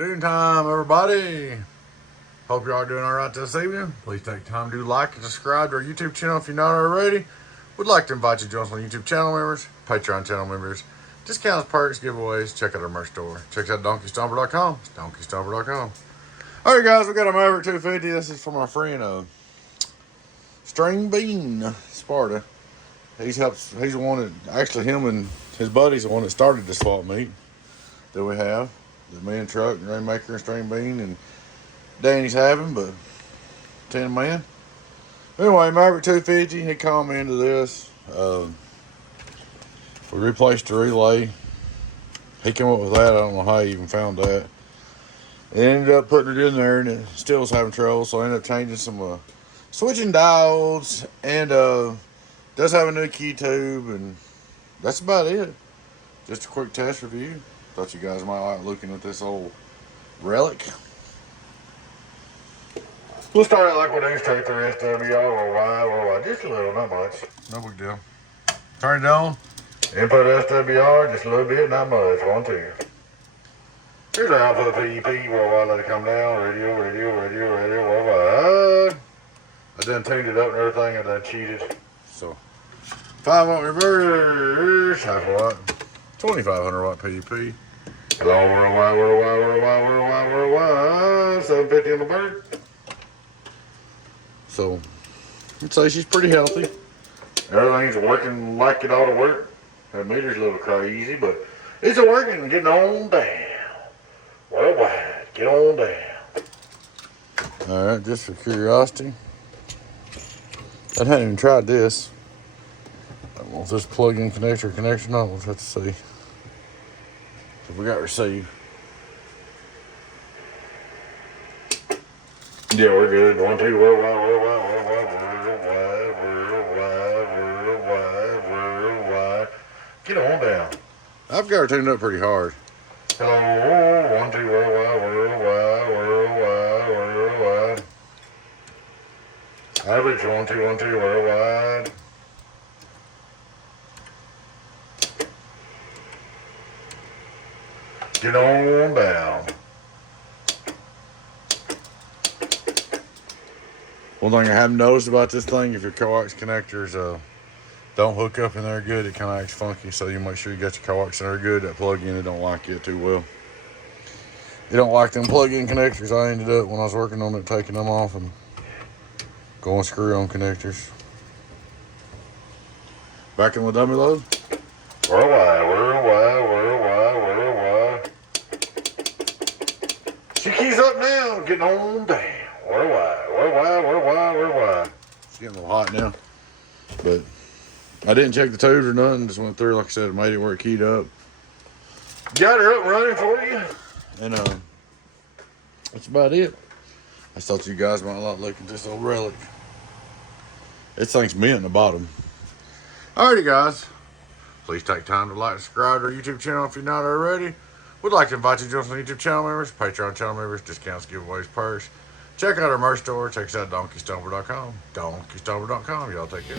Good evening time, everybody. Hope you all are doing all right this evening. Please take time to like and subscribe to our YouTube channel if you're not already. We'd like to invite you to join us on YouTube channel members, Patreon channel members, discounts, perks, giveaways. Check out our merch store. Check out donkeystomper.com. It's donkeystomper.com. All right, guys, we got a Maverick 250. This is from our friend String Bean Sparta. He's the one that actually, him and his buddy's the one that started the swap meet that we have. The man truck and Rainmaker and String Bean and Danny's having, but 10 man. Anyway, Maverick 250, he commented this. We replaced the relay. He came up with that. I don't know how he even found that. He ended up putting it in there and it still was having trouble, so I ended up changing some switching diodes and does have a new key tube, and that's about it. Just a quick test review. Thought you guys might like looking at this old relic. We'll start out like we do, straight through SWR or Y, just a little, not much. No big deal. Turn it on. Input SWR, just a little bit, not much. 1, 2. Here's our output PEP, worldwide, let it come down. Radio, worldwide. I done tuned it up and everything, I done cheated. So, 5 watt reverse, half a watt, 2500 watt PEP. Hello, worldwide, 750 on the bird. So, I'd say she's pretty healthy. Everything's working like it ought to work. That meter's a little crazy, but it's working. Getting on down. Worldwide, get on down. All right, just for curiosity. I hadn't even tried this. I don't know if this plug-in connector connects or not. We'll have to see. So we got receive. Yeah, we're good. 1, 2, worldwide. Get on down. I've got her tuned up pretty hard. Hello, 1, 2, worldwide. Average 1, 2, worldwide. Get on down. One thing I haven't noticed about this thing, if your coax connectors don't hook up in there good, it kind of acts funky. So you make sure you got your coax in there good. That plug-in, it don't like it too well. You don't like them plug-in connectors. I ended up, when I was working on it, taking them off and going screw-on connectors. Back in the dummy load. Worldwide. She keys up now, getting on down. Worldwide. It's getting a little hot now. But I didn't check the tubes or nothing. Just went through, like I said, made it where it keyed up. Got her up and running for you. And that's about it. I thought you guys might like looking at this old relic. This thing's mint in the bottom. Alrighty, guys. Please take time to like and subscribe to our YouTube channel if you're not already. We'd like to invite you to join us on YouTube channel members, Patreon channel members, discounts, giveaways, perks. Check out our merch store. Check us out at donkeystomper.com. Donkeystomper.com. Y'all take care.